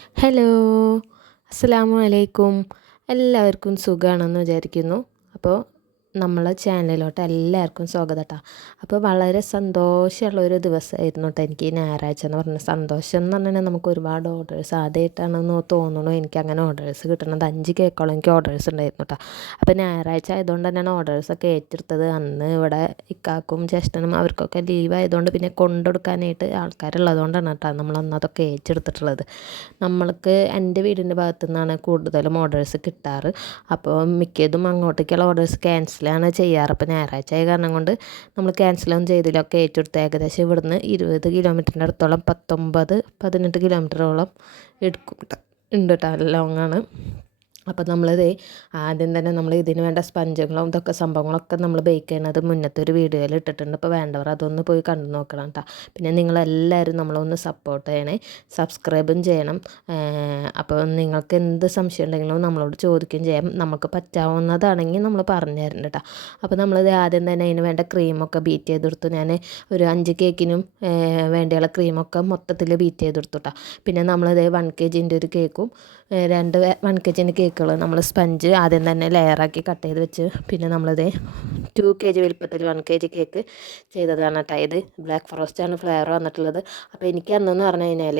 Hello, അസ്സലാമു അലൈക്കും. എല്ലാവർക്കും സുഖമാണെന്ന് വിചാരിക്കുന്നു. അപ്പോൾ നമ്മളെ ചാനലിലോട്ട് എല്ലാവർക്കും സ്വാഗതം കേട്ടോ. അപ്പോൾ വളരെ സന്തോഷമുള്ളൊരു ദിവസമായിരുന്നു കേട്ടോ എനിക്ക് ഈ ഞായറാഴ്ച എന്ന് പറഞ്ഞാൽ. സന്തോഷം എന്ന് പറഞ്ഞാൽ നമുക്ക് ഒരുപാട് ഓർഡേഴ്സ് ആദ്യമായിട്ടാണെന്ന് തോന്നുന്നു എനിക്ക് അങ്ങനെ ഓർഡേഴ്സ് കിട്ടുന്നത്. 5 കേക്കോളം എനിക്ക് ഓർഡേഴ്സ് ഉണ്ടായിരുന്നു കേട്ടോ. അപ്പോൾ ഞായറാഴ്ച ആയതുകൊണ്ട് തന്നെയാണ് ഓർഡേഴ്സൊക്കെ ഏറ്റെടുത്തത്. അന്ന് ഇവിടെ ഇക്കാക്കും ജ്യേഷ്ഠനും അവർക്കൊക്കെ ലീവ് ആയതുകൊണ്ട് പിന്നെ കൊണ്ടുകൊടുക്കാനായിട്ട് ആൾക്കാരുള്ളതുകൊണ്ടാണ് കേട്ടോ നമ്മളന്ന് അതൊക്കെ ഏറ്റെടുത്തിട്ടുള്ളത്. നമ്മൾക്ക് എൻ്റെ വീടിൻ്റെ ഭാഗത്തു നിന്നാണ് കൂടുതലും ഓർഡേഴ്സ് കിട്ടാറ്. അപ്പോൾ മിക്കതും അങ്ങോട്ടേക്കുള്ള ഓർഡേഴ്സ് ക്യാൻസലാണ് ചെയ്യാറ്. അപ്പോൾ ഞായറാഴ്ച ആയ കാരണം കൊണ്ട് നമ്മൾ ക്യാൻസലൊന്നും ചെയ്തില്ല, ഒക്കെ ഏറ്റെടുത്ത്. ഏകദേശം ഇവിടുന്ന് 20 കിലോമീറ്ററിൻ്റെ അടുത്തോളം 18 കിലോമീറ്ററോളം എടുക്കും ഉണ്ട് കേട്ടോ. ലോങ്ങാണ്. അപ്പോൾ നമ്മളിത് ആദ്യം തന്നെ നമ്മൾ ഇതിന് വേണ്ട സ്പഞ്ചുകളും ഇതൊക്കെ സംഭവങ്ങളൊക്കെ നമ്മൾ ബേക്ക് ചെയ്യണത് മുന്നത്തെ ഒരു വീഡിയോയിൽ ഇട്ടിട്ടുണ്ട്. അപ്പോൾ വേണ്ടവർ അതൊന്ന് പോയി കണ്ടു നോക്കണം കേട്ടോ. പിന്നെ നിങ്ങളെല്ലാവരും നമ്മളൊന്ന് സപ്പോർട്ട് ചെയ്യണേ, സബ്സ്ക്രൈബും ചെയ്യണം. അപ്പോൾ നിങ്ങൾക്ക് എന്ത് സംശയം ഉണ്ടെങ്കിലും നമ്മളോട് ചോദിക്കുകയും ചെയ്യാം. നമുക്ക് പറ്റാവുന്നതാണെങ്കിൽ നമ്മൾ പറഞ്ഞു തരുന്നുണ്ട് കേട്ടോ. അപ്പോൾ നമ്മളിത് ആദ്യം തന്നെ അതിന് വേണ്ട ക്രീമൊക്കെ ബീറ്റ് ചെയ്തെടുത്തു. ഞാൻ ഒരു 5 കേക്കിനും വേണ്ടിയുള്ള ക്രീമൊക്കെ മൊത്തത്തിൽ ബീറ്റ് ചെയ്തെടുത്തു കേട്ടോ. പിന്നെ നമ്മളിത് 1 kgൻ്റെ ഒരു കേക്കും 1 kgൻ്റെ കേക്കുകൾ നമ്മൾ സ്പഞ്ച് ആദ്യം തന്നെ ലെയറാക്കി കട്ട് ചെയ്ത് വെച്ച്, പിന്നെ നമ്മളിത് 2 kg വലുപ്പത്തിൽ 1 kg കേക്ക് ചെയ്തതാണ് കേട്ടോ. ഇത് ബ്ലാക്ക് ഫോറസ്റ്റാണ് ഫ്ലേവർ വന്നിട്ടുള്ളത്. അപ്പോൾ എനിക്ക് അന്നെന്ന് പറഞ്ഞു കഴിഞ്ഞാൽ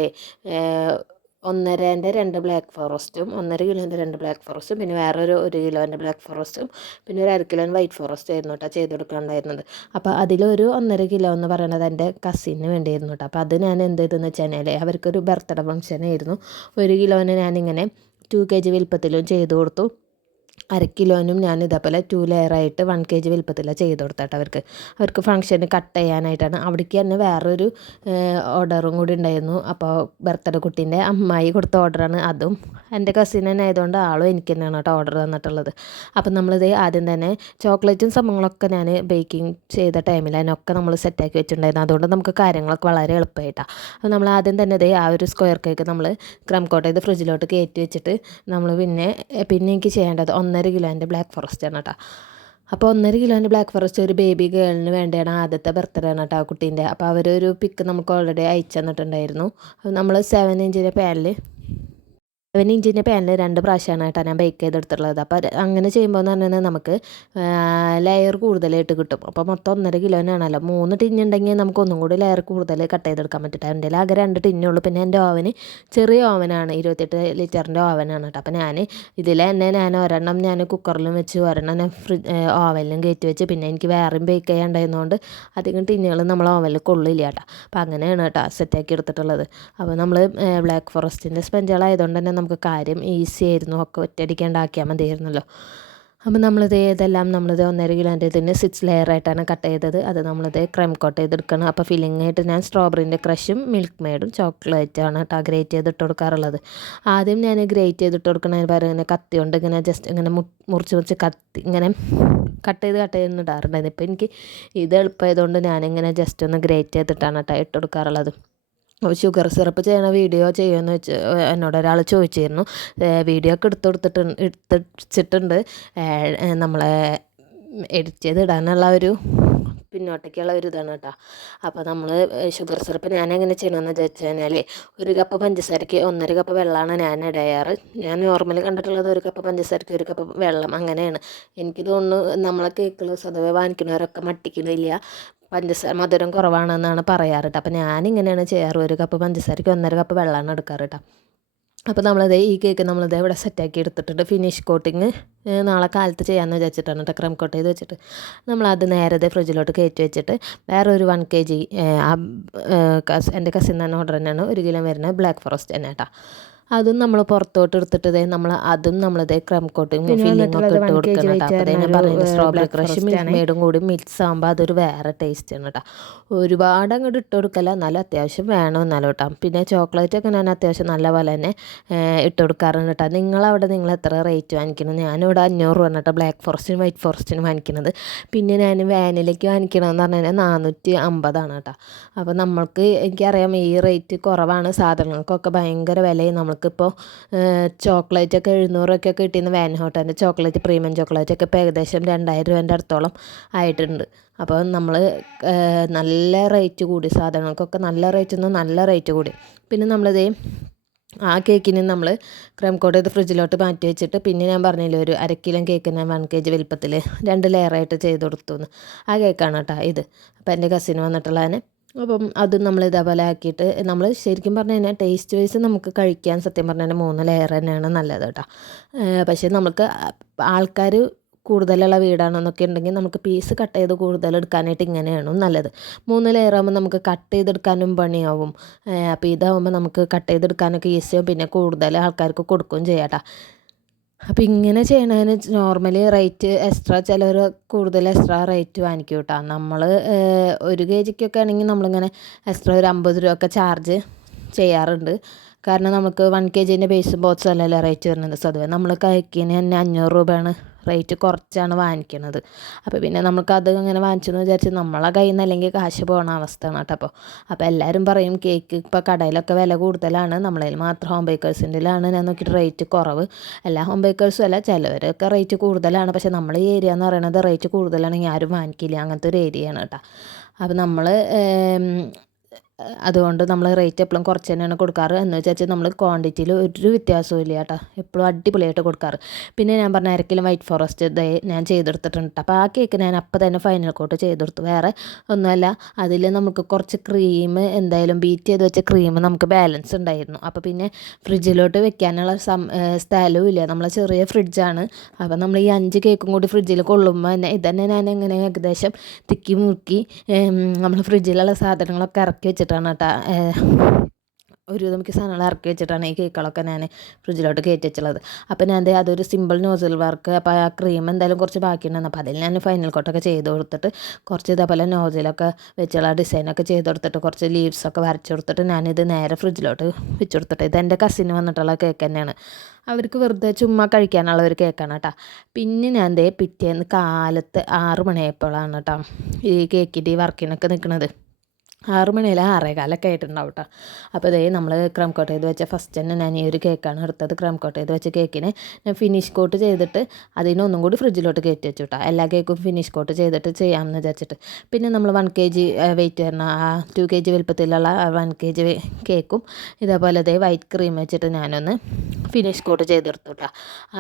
1.5-ൻ്റെ 2 ബ്ലാക്ക് ഫോറസ്റ്റും 1.5 കിലോൻ്റെ 2 ബ്ലാക്ക് ഫോറസ്റ്റും പിന്നെ വേറൊരു 1 കിലോൻ്റെ ബ്ലാക്ക് ഫോറസ്റ്റും പിന്നെ ഒരു 1/2 കിലോ വൈറ്റ് ഫോറസ്റ്റ് ആയിരുന്നു കേട്ടോ ചെയ്ത് കൊടുക്കാനുണ്ടായിരുന്നത്. അപ്പോൾ അതിലൊരു 1.5 കിലോ എന്ന് പറയുന്നത് എൻ്റെ കസിന് വേണ്ടിയായിരുന്നു കേട്ടോ. അപ്പോൾ അത് ഞാൻ എന്ത് ചെയ്തെന്ന് വെച്ച് കഴിഞ്ഞാൽ അവർക്കൊരു ബർത്ത്ഡേ ഫംഗ്ഷനായിരുന്നു. 1 കിലോന് ഞാനിങ്ങനെ 2 kg വലുപ്പത്തിലും ചെയ്ത് കൊടുത്തു. 1/2 കിലോനും ഞാൻ ഇതേപോലെ 2 ലെയറായിട്ട് 1 kg വലുപ്പത്തിലാണ് ചെയ്ത് കൊടുത്തിട്ട് അവർക്ക് ഫംഗ്ഷന് കട്ട് ചെയ്യാനായിട്ടാണ്. അവിടേക്ക് തന്നെ വേറൊരു ഓർഡറും കൂടി ഉണ്ടായിരുന്നു. അപ്പോൾ ബർത്ത്ഡേ കുട്ടീൻ്റെ അമ്മായി കൊടുത്ത ഓർഡറാണ്. അതും എൻ്റെ കസിൻ തന്നെ ആയതുകൊണ്ട് ആളും എനിക്ക് തന്നെയാണ് കേട്ടോ ഓർഡർ തന്നിട്ടുള്ളത്. അപ്പം നമ്മളിത് ആദ്യം തന്നെ ചോക്ലേറ്റും സംഭവങ്ങളൊക്കെ ഞാൻ ബേക്കിംഗ് ചെയ്ത ടൈമിൽ അതിനൊക്കെ നമ്മൾ സെറ്റാക്കി വെച്ചിട്ടുണ്ടായിരുന്നു. അതുകൊണ്ട് നമുക്ക് കാര്യങ്ങളൊക്കെ വളരെ എളുപ്പമായിട്ടാണ്. അപ്പോൾ നമ്മൾ ആദ്യം തന്നെ ഇതേ ആ ഒരു സ്ക്വയർ കേക്ക് നമ്മൾ ക്രം കോട്ട് ചെയ്ത് ഫ്രിഡ്ജിലോട്ട് കയറ്റി വെച്ചിട്ട് നമ്മൾ പിന്നെ എനിക്ക് ചെയ്യേണ്ടത് 1.5 കിലോൻ്റെ ബ്ലാക്ക് ഫോറസ്റ്റ് ആണ് കേട്ടോ. അപ്പോൾ 1.5 കിലോൻ്റെ ബ്ലാക്ക് ഫോറസ്റ്റ് ഒരു ബേബി ഗേളിന് വേണ്ടിയാണ്, ആദ്യത്തെ ബർത്ത്ഡേ ആണ് കേട്ടോ ആ കുട്ടീൻ്റെ. അപ്പോൾ അവരൊരു പിക്ക് നമുക്ക് ഓൾറെഡി അയച്ചു തന്നിട്ടുണ്ടായിരുന്നു. അപ്പോൾ നമ്മൾ 7 ഇഞ്ചിൻ്റെ പാനിൽ 7 ഇഞ്ചിൻ്റെ പാനിൽ 2 പ്രാവശ്യമാണ് കേട്ടോ ഞാൻ ബേക്ക് ചെയ്തെടുത്തിട്ടുള്ളത്. അപ്പോൾ അങ്ങനെ ചെയ്യുമ്പോൾ എന്ന് പറഞ്ഞാൽ നമുക്ക് ലെയർ കൂടുതലായിട്ട് കിട്ടും. അപ്പോൾ മൊത്തം 1.5 കിലോനാണല്ലോ, 3 ടിന്നുണ്ടെങ്കിൽ നമുക്ക് ഒന്നും കൂടി ലെയർ കൂടുതൽ കട്ട് ചെയ്തെടുക്കാൻ പറ്റും. എൻ്റെ ആകെ 2 ടിന്നുള്ളൂ. പിന്നെ എൻ്റെ ഓവന് ചെറിയ ഓവനാണ്, 28 ലിറ്ററിൻ്റെ ഓവനാണ് കേട്ടോ. അപ്പോൾ ഇതിൽ തന്നെ ഞാൻ ഒരെണ്ണം കുക്കറിലും വെച്ച് ഒരെണ്ണം ഞാൻ ഓവനിലും കയറ്റി വെച്ച്, പിന്നെ എനിക്ക് വേറെയും ബേക്ക് ചെയ്യാണ്ടായിരുന്നതുകൊണ്ട് അധികം ടിന്നുകൾ നമ്മൾ ഓവനിൽ കൊള്ളില്ല കേട്ടോ. അപ്പോൾ അങ്ങനെയാണ് കേട്ടോ സെറ്റാക്കി എടുത്തിട്ടുള്ളത്. അപ്പോൾ നമ്മൾ ബ്ലാക്ക് ഫോറസ്റ്റിൻ്റെ സ്പഞ്ചുകളായതുകൊണ്ട് തന്നെ നമുക്ക് കാര്യം ഈസി ആയിരുന്നു, ഒക്കെ ഒറ്റയടിക്ക് ഉണ്ടാക്കിയാൽ മതിയായിരുന്നല്ലോ. അപ്പോൾ നമ്മളിത് 1.5 കിലോൻ്റെ ഇതിന് 6 ലെയറായിട്ടാണ് കട്ട് ചെയ്തത്. അത് നമ്മളിത് ക്രീം കോട്ട് ചെയ്തെടുക്കണം. അപ്പോൾ ഫില്ലിംഗ് ആയിട്ട് ഞാൻ സ്ട്രോബെറിൻ്റെ ക്രഷും മിൽക്ക് മെയ്ഡും ചോക്ലേറ്റാണ് കേട്ടോ ഗ്രേറ്റ് ചെയ്തിട്ട് കൊടുക്കാറുള്ളത്. ആദ്യം ഞാൻ ഗ്രേറ്റ് ചെയ്തിട്ട് കൊടുക്കണതിന് പകരം ഇങ്ങനെ കത്തി കൊണ്ട് ഇങ്ങനെ ജസ്റ്റ് ഇങ്ങനെ മുറിച്ച് കത്തി ഇങ്ങനെ കട്ട് ചെയ്ത് ഇടാറുണ്ടായിരുന്നു. ഇപ്പോൾ എനിക്ക് ഇത് എളുപ്പമായതുകൊണ്ട് ഞാനിങ്ങനെ ജസ്റ്റ് ഒന്ന് ഗ്രേറ്റ് ചെയ്തിട്ടാണ് കേട്ടോ ഇട്ട് കൊടുക്കാറുള്ളത്. ഷുഗർ സിറപ്പ് ചെയ്യണ വീഡിയോ ചെയ്യുമെന്ന് വെച്ച് എന്നോട് ഒരാൾ ചോദിച്ചിരുന്നു. വീഡിയോ ഒക്കെ എടുത്തിട്ടുണ്ട്. നമ്മളെ എഡിറ്റ് ചെയ്ത് ഇടാനുള്ള ഒരു പിന്നോട്ടേക്കുള്ള ഒരു ഇതാണ് കേട്ടോ. അപ്പോൾ നമ്മൾ ഷുഗർ സിറപ്പ് ഞാൻ എങ്ങനെ ചെയ്യണമെന്ന് വെച്ച് കഴിഞ്ഞാൽ 1 കപ്പ് പഞ്ചസാരയ്ക്ക് 1.5 കപ്പ് വെള്ളമാണ് ഞാൻ ഇടയാറ്. ഞാൻ നോർമലി കണ്ടിട്ടുള്ളത് 1 കപ്പ് പഞ്ചസാരയ്ക്ക് 1 കപ്പ് വെള്ളം, അങ്ങനെയാണ്. എനിക്ക് തോന്നുന്നു നമ്മളെ കേക്കുകൾ സ്വതവേ വാങ്ങിക്കുന്നവരൊക്കെ മട്ടിക്കണില്ല, മധുരം കുറവാണെന്നാണ് പറയാറ് കേട്ടോ. അപ്പോൾ ഞാനിങ്ങനെയാണ് ചെയ്യാറ്, 1 കപ്പ് പഞ്ചസാരയ്ക്ക് 1.5 കപ്പ് വെള്ളമാണ് എടുക്കാറ് കേട്ടോ. അപ്പോൾ ഈ കേക്ക് ഇവിടെ സെറ്റാക്കി എടുത്തിട്ടുണ്ട്. ഫിനിഷ് കോട്ടിങ് നാളെ കാലത്ത് ചെയ്യാമെന്ന് വിചാരിച്ചിട്ടാണ് കേട്ടോ, ക്രീം കോട്ട് ചെയ്ത് വെച്ചിട്ട് നമ്മളത് നേരത്തെ ഫ്രിഡ്ജിലോട്ട് കയറ്റി വെച്ചിട്ട് വേറെ ഒരു 1 kg എൻ്റെ കസിൻ തന്നെ ഓർഡർ തന്നെയാണ് 1 കിലോ വരുന്ന ബ്ലാക്ക് ഫോറസ്റ്റ് തന്നെ കേട്ടോ. അതും നമ്മൾ പുറത്തോട്ട് എടുത്തിട്ട് നമ്മളിതേ ക്രീം കോട്ടിങ് ഫില്ലിംഗ് ഒക്കെ ഇട്ട് കൊടുക്കണം കേട്ടോ. അപ്പോൾ ഞാൻ പറയുന്നത് സ്ട്രോബെറി ക്രഷ് മിൽക്ക് മെയ്ഡും കൂടി മിക്സ് ആകുമ്പോൾ അതൊരു വേറെ ടേസ്റ്റാണ് കേട്ടോ. ഒരുപാട് അങ്ങോട്ട് ഇട്ട് കൊടുക്കല്ല, എന്നാലും അത്യാവശ്യം വേണം എന്നാലും കേട്ടോ. പിന്നെ ചോക്ലേറ്റൊക്കെ ഞാൻ അത്യാവശ്യം നല്ല പോലെ തന്നെ ഇട്ട് കൊടുക്കാറുണ്ട് കേട്ടോ. നിങ്ങൾ എത്ര റേറ്റ് വാങ്ങിക്കണം? ഞാനിവിടെ 500 രൂപ കേട്ടോ ബ്ലാക്ക് ഫോറസ്റ്റിനും വൈറ്റ് ഫോറസ്റ്റിനും വാങ്ങിക്കുന്നത്. പിന്നെ ഞാൻ വാനിലയ്ക്ക് വാങ്ങിക്കണമെന്ന് പറഞ്ഞു കഴിഞ്ഞാൽ 450 കേട്ടോ. അപ്പോൾ എനിക്കറിയാം ഈ റേറ്റ് കുറവാണ്, സാധനങ്ങൾക്കൊക്കെ ഭയങ്കര വിലയും. നമുക്കിപ്പോൾ ചോക്ലേറ്റൊക്കെ 700 കിട്ടിയിരുന്ന വാൻ ഹോട്ടലിൻ്റെ ചോക്ലേറ്റ് പ്രീമിയം ചോക്ലേറ്റൊക്കെ ഇപ്പോൾ ഏകദേശം 2000 രൂപേൻ്റെ അടുത്തോളം ആയിട്ടുണ്ട്. അപ്പോൾ നമ്മൾ നല്ല റേറ്റ് കൂടി, സാധനങ്ങൾക്കൊക്കെ നല്ല റേറ്റ് കൂടി. പിന്നെ നമ്മളിതേ ആ കേക്കിന് നമ്മൾ ക്രീം കോട്ട് ചെയ്ത് ഫ്രിഡ്ജിലോട്ട് മാറ്റി വെച്ചിട്ട് പിന്നെ ഞാൻ പറഞ്ഞില്ലേ ഒരു 1/2 കിലോ കേക്ക് ഞാൻ 1 kg വലിപ്പത്തിൽ 2 ലെയറായിട്ട് ചെയ്ത് കൊടുത്തു എന്ന്. ആ കേക്കാണ് കേട്ടോ ഇത്. അപ്പോൾ എൻ്റെ കസിന് വന്നിട്ടുള്ളതിന്. അപ്പം അതും നമ്മൾ ഇതേപോലെ ആക്കിയിട്ട് നമ്മൾ ശരിക്കും പറഞ്ഞു കഴിഞ്ഞാൽ ടേസ്റ്റ് വൈസ് നമുക്ക് കഴിക്കാൻ സത്യം പറഞ്ഞാൽ 3 ലെയർ തന്നെയാണ് നല്ലത് കേട്ടോ. പക്ഷേ നമുക്ക് ആൾക്കാർ കൂടുതലുള്ള വീടാണെന്നൊക്കെ ഉണ്ടെങ്കിൽ നമുക്ക് പീസ് കട്ട് ചെയ്ത് കൂടുതൽ എടുക്കാനായിട്ട് ഇങ്ങനെയാണ് നല്ലത്. 3 ലെയറാകുമ്പോൾ നമുക്ക് കട്ട് ചെയ്തെടുക്കാനും പണിയാവും. അപ്പോൾ ഇതാകുമ്പോൾ നമുക്ക് കട്ട് ചെയ്തെടുക്കാനൊക്കെ ഈസിയാവും, പിന്നെ കൂടുതൽ ആൾക്കാർക്ക് കൊടുക്കുകയും ചെയ്യാം കേട്ടോ. അപ്പോൾ ഇങ്ങനെ ചെയ്യണതിന് നോർമലി റേറ്റ് എക്സ്ട്രാ ചിലർ കൂടുതൽ എക്സ്ട്രാ റേറ്റ് വാങ്ങിക്കും കേട്ടോ. നമ്മൾ 1 kgക്കൊക്കെ ആണെങ്കിൽ നമ്മളിങ്ങനെ എക്സ്ട്രാ ഒരു 50 രൂപ ഒക്കെ ചാർജ് ചെയ്യാറുണ്ട്. കാരണം നമുക്ക് 1 kgൻ്റെ ബേസും ബോക്സും അല്ലല്ലോ റേറ്റ് വരുന്നത്. സ്വതവേ നമ്മൾ കേക്കിന് തന്നെ 500 രൂപയാണ് റേറ്റ് കുറച്ചാണ് വാങ്ങിക്കുന്നത്. അപ്പോൾ പിന്നെ നമുക്കത് അങ്ങനെ വാങ്ങിച്ചെന്ന് വിചാരിച്ച് നമ്മളെ കയ്യിൽ നിന്ന് അല്ലെങ്കിൽ കാശ് പോകണ അവസ്ഥയാണ് കേട്ടോ. അപ്പോൾ എല്ലാവരും പറയും കേക്ക് ഇപ്പോൾ കടയിലൊക്കെ വില കൂടുതലാണ്, നമ്മളതിൽ മാത്രം ഹോം ബേക്കേഴ്സിൻ്റെലാണ് ഞാൻ നോക്കിയിട്ട് റേറ്റ് കുറവ്. എല്ലാ ഹോം ബേക്കേഴ്സും അല്ല, ചിലവരൊക്കെ റേറ്റ് കൂടുതലാണ്. പക്ഷേ നമ്മൾ ഈ ഏരിയ എന്ന് പറയുന്നത് റേറ്റ് കൂടുതലാണെങ്കിൽ ആരും വാങ്ങിക്കില്ല, അങ്ങനത്തെ ഒരു ഏരിയയാണ് കേട്ടോ. അപ്പോൾ നമ്മൾ അതുകൊണ്ട് നമ്മൾ റേറ്റ് എപ്പോഴും കുറച്ച് തന്നെയാണ് കൊടുക്കാറ്. എന്ന് വെച്ചാൽ നമ്മൾ ക്വാണ്ടിറ്റിയിൽ ഒരു വ്യത്യാസവും ഇല്ല കേട്ടോ, എപ്പോഴും അടിപൊളിയായിട്ട് കൊടുക്കാറ്. പിന്നെ ഞാൻ പറഞ്ഞ 1/2 കിലോ വൈറ്റ് ഫോറസ്റ്റ് ഞാൻ ചെയ്തെടുത്തിട്ടുണ്ട്. അപ്പോൾ ആ കേക്ക് ഞാൻ അപ്പോൾ തന്നെ ഫൈനൽ കോട്ട് ചെയ്തെടുത്തു. വേറെ ഒന്നുമല്ല, അതിൽ നമുക്ക് കുറച്ച് ക്രീം എന്തായാലും ബീറ്റ് ചെയ്ത് വെച്ച ക്രീം നമുക്ക് ബാലൻസ് ഉണ്ടായിരുന്നു. അപ്പോൾ പിന്നെ ഫ്രിഡ്ജിലോട്ട് വെക്കാനുള്ള സ്ഥലവും ഇല്ല, നമ്മൾ ചെറിയ ഫ്രിഡ്ജാണ്. അപ്പോൾ നമ്മൾ ഈ 5 കേക്കും കൂടി ഫ്രിഡ്ജിൽ കൊള്ളുമ്പോൾ തന്നെ ഇതന്നെ ഞാൻ എങ്ങനെ ഏകദേശം തിക്കി മുറുക്കി നമ്മൾ ഫ്രിഡ്ജിലുള്ള സാധനങ്ങളൊക്കെ ഇറക്കി വെച്ചിട്ടാണ് കേട്ടോ, ഒരു നമുക്ക് സാധനങ്ങൾ ഇറക്കി വെച്ചിട്ടാണ് ഈ കേക്കുകളൊക്കെ ഞാൻ ഫ്രിഡ്ജിലോട്ട് കയറ്റി വെച്ചുള്ളത്. അപ്പോൾ ഞാൻ അതൊരു സിമ്പിൾ നോസിൽ വർക്ക്, അപ്പോൾ ആ ക്രീം എന്തായാലും കുറച്ച് ബാക്കിയുണ്ടായിരുന്നു. അപ്പോൾ അതിൽ ഞാൻ ഫൈനൽ കോട്ടൊക്കെ ചെയ്ത് കൊടുത്തിട്ട് കുറച്ച് ഇതേപോലെ നോസിലൊക്കെ വെച്ചുള്ള ഡിസൈനൊക്കെ ചെയ്ത് കൊടുത്തിട്ട് കുറച്ച് ലീവ്സൊക്കെ വരച്ച് കൊടുത്തിട്ട് ഞാനിത് നേരെ ഫ്രിഡ്ജിലോട്ട് വെച്ച് കൊടുത്തിട്ട്, ഇതെൻ്റെ കസിന് വന്നിട്ടുള്ള കേക്ക് തന്നെയാണ്. അവർക്ക് വെറുതെ ചുമ്മാ കഴിക്കാനുള്ള ഒരു കേക്കാണ് കേട്ടോ. പിന്നെ ഞാൻ പിറ്റേന്ന് കാലത്ത് 6 മണിയായപ്പോഴാണ് കേട്ടോ ഈ കേക്കിൻ്റെ ഈ വർക്കിനൊക്കെ നിൽക്കുന്നത്. 6 മണിയല്ല 6:15 ആയിട്ടുണ്ടാവും കേട്ടോ. അപ്പോൾ നമ്മൾ ക്രീം കോട്ട് ചെയ്ത് വെച്ച ഫസ്റ്റ് തന്നെ ഞാൻ ഈ ഒരു കേക്കാണ് എടുത്തത്. ക്രീം കോട്ട് ചെയ്ത് വെച്ച കേക്കിനെ ഞാൻ ഫിനിഷ് കോട്ട് ചെയ്തിട്ട് അതിനൊന്നും കൂടി ഫ്രിഡ്ജിലോട്ട് കയറ്റി വെച്ചു കേട്ടോ. എല്ലാ കേക്കും ഫിനിഷ് കോട്ട് ചെയ്തിട്ട് ചെയ്യാമെന്ന് വിചാരിച്ചിട്ട്. പിന്നെ നമ്മൾ 1 kg വെയിറ്റ് വരുന്ന ആ 2 kg വലുപ്പത്തിലുള്ള 1 kg കേക്കും ഇതേപോലെ വൈറ്റ് ക്രീം വെച്ചിട്ട് ഞാനൊന്ന് ഫിനിഷ് കോട്ട് ചെയ്തെടുത്തു കേട്ടോ.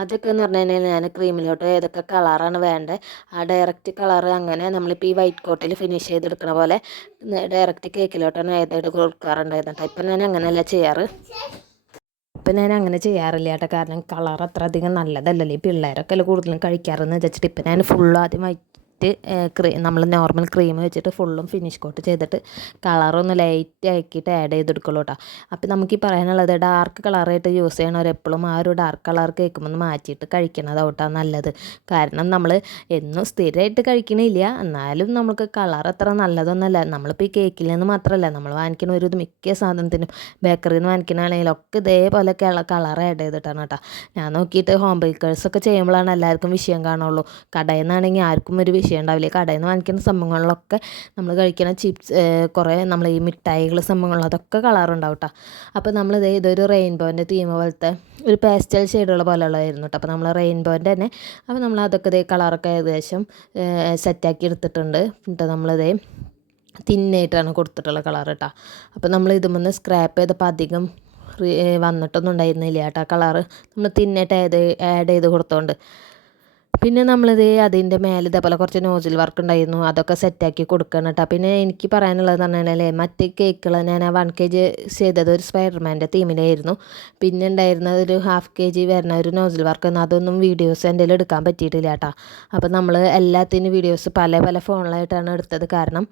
അതൊക്കെ എന്ന് പറഞ്ഞു കഴിഞ്ഞാൽ ഞാൻ ക്രീമിലോട്ട് ഏതൊക്കെ കളറാണ് വേണ്ടത് ആ ഡയറക്റ്റ് കളറ് അങ്ങനെ നമ്മളിപ്പോൾ ഈ വൈറ്റ് കോട്ടിൽ ഫിനിഷ് ചെയ്തെടുക്കണ പോലെ ഡയറക്റ്റ് കേക്കിലോട്ടാണ് ഏതായിട്ട് കൊടുക്കാറുണ്ടായിരുന്നു. ഇപ്പം ഞാൻ അങ്ങനെയല്ല ചെയ്യാറ്. ഇപ്പം ഞാൻ അങ്ങനെ ചെയ്യാറില്ല കേട്ടോ, കാരണം കളർ അത്ര അധികം നല്ലതല്ലല്ലോ, ഈ പിള്ളേരൊക്കെ അല്ല കൂടുതലും കഴിക്കാറെന്ന് വെച്ചിട്ട് ഇപ്പം ഞാൻ ഫുള്ളും ആദ്യം നമ്മൾ നോർമൽ ക്രീം വെച്ചിട്ട് ഫുള്ളും ഫിനിഷ് കോട്ട് ചെയ്തിട്ട് കളറൊന്ന് ലൈറ്റ് ആക്കിയിട്ട് ആഡ് ചെയ്തെടുക്കുള്ളൂ കേട്ടോ. അപ്പോൾ നമുക്ക് ഈ പറയാനുള്ളത് ഡാർക്ക് കളറായിട്ട് യൂസ് ചെയ്യണവരെപ്പോഴും ആ ഒരു ഡാർക്ക് കളർ കേൾക്കുമ്പോൾ മാറ്റിയിട്ട് കഴിക്കണതാവട്ടാണ് നല്ലത്. കാരണം നമ്മൾ എന്നും സ്ഥിരമായിട്ട് കഴിക്കണില്ല, എന്നാലും നമുക്ക് കളർ അത്ര നല്ലതൊന്നുമല്ല. നമ്മളിപ്പോൾ ഈ കേക്കിൽ നിന്ന് മാത്രമല്ല നമ്മൾ വാങ്ങിക്കുന്ന ഒരു മിക്ക സാധനത്തിനും ബേക്കറിയിൽ നിന്ന് വാങ്ങിക്കണാണെങ്കിലൊക്കെ ഇതേപോലെ കളർ ആഡ് ചെയ്തിട്ടാണ് കേട്ടോ. ഞാൻ നോക്കിയിട്ട് ഹോം ബേക്കേഴ്സൊക്കെ ചെയ്യുമ്പോഴാണ് എല്ലാവർക്കും വിഷയം കാണുള്ളൂ. കടയിൽ നിന്നാണെങ്കിൽ ആർക്കും ഒരു വിഷയം ഉണ്ടാവില്ല. കടയിൽ നിന്ന് വാങ്ങിക്കുന്ന സംഭവങ്ങളിലൊക്കെ നമ്മൾ കഴിക്കുന്ന ചിപ്സ് കുറേ നമ്മൾ ഈ മിഠായികൾ സംഭവങ്ങൾ അതൊക്കെ കളറുണ്ടാവും കേട്ടോ. അപ്പോൾ ഇതൊരു റെയിൻബോൻ്റെ തീം പോലത്തെ ഒരു പാസ്റ്റൽ ഷെയ്ഡുള്ള പോലെയുള്ളതായിരുന്നു കേട്ടോ. അപ്പോൾ നമ്മൾ റെയിൻബോൻ്റെ തന്നെ അപ്പോൾ നമ്മൾ അതൊക്കെ കളറൊക്കെ ഏകദേശം സെറ്റാക്കി എടുത്തിട്ടുണ്ട്. എന്നിട്ട് നമ്മളിതേ തിന്നായിട്ടാണ് കൊടുത്തിട്ടുള്ള കളർ കേട്ടോ. അപ്പോൾ നമ്മൾ ഇതുമെന്ന് സ്ക്രാപ്പ് ചെയ്തപ്പോൾ അധികം വന്നിട്ടൊന്നും ഉണ്ടായിരുന്നില്ല കേട്ടോ കളറ്, നമ്മൾ തിന്നായിട്ട് ആഡ് ചെയ്ത് കൊടുത്തോണ്ട്. പിന്നെ അതിൻ്റെ മേലെ ഇതേപോലെ കുറച്ച് നോസിൽ വർക്ക് ഉണ്ടായിരുന്നു, അതൊക്കെ സെറ്റാക്കി കൊടുക്കണം കേട്ടോ. പിന്നെ എനിക്ക് പറയാനുള്ളതെന്ന് പറഞ്ഞാൽ മറ്റേ കേക്കുകൾ ഞാൻ ആ 1 kg ചെയ്തത് ഒരു സ്പൈഡർമാൻ്റെ തീമിലായിരുന്നു. പിന്നെ ഉണ്ടായിരുന്നത് ഒരു 1/2 kg വരുന്ന ഒരു നോസിൽ വർക്ക്, അതൊന്നും വീഡിയോസ് എൻ്റെ കയ്യിൽ എടുക്കാൻ പറ്റിയിട്ടില്ല കേട്ടോ. അപ്പോൾ നമ്മൾ എല്ലാത്തിനും വീഡിയോസ് പല ഫോണിലായിട്ടാണ് എടുത്തത്. കാരണം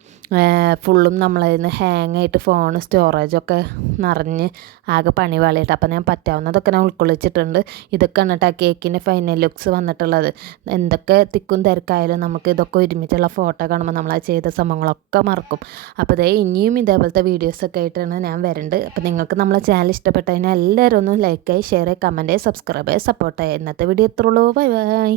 ഫുള്ളും നമ്മളതിന് ഹാങ് ആയിട്ട് ഫോൺ സ്റ്റോറേജൊക്കെ നിറഞ്ഞ് ആകെ പണി വാളിയിട്ട്. അപ്പോൾ ഞാൻ പറ്റാവുന്നതൊക്കെ ഞാൻ ഉൾക്കൊള്ളിച്ചിട്ടുണ്ട്. ഇതൊക്കെയാണ് കേട്ടോ കേക്കിൻ്റെ ഫൈനൽ ലുക്സ് വന്നിട്ടുള്ളത്. എന്തൊക്കെ തിക്കും തിരക്കായാലും നമുക്ക് ഇതൊക്കെ ഒരുമിച്ചുള്ള ഫോട്ടോ കാണുമ്പോൾ നമ്മൾ ആ ചെയ്ത സംഭവങ്ങളൊക്കെ മറക്കും. അപ്പോൾ ഇനിയും ഇതേപോലത്തെ വീഡിയോസൊക്കെ ആയിട്ടാണ് ഞാൻ വരുന്നത്. അപ്പോൾ നിങ്ങൾക്ക് നമ്മളെ ചാനൽ ഇഷ്ടപ്പെട്ടതിനാൽ എല്ലാവരും ഒന്ന് ലൈക്ക് ആയി ഷെയർ ആയി കമൻറ്റ് ആയി സബ്സ്ക്രൈബ് ആയി സപ്പോർട്ട് ആയി. ഇന്നത്തെ വീഡിയോ എത്രയുള്ളൂ. Bye bye.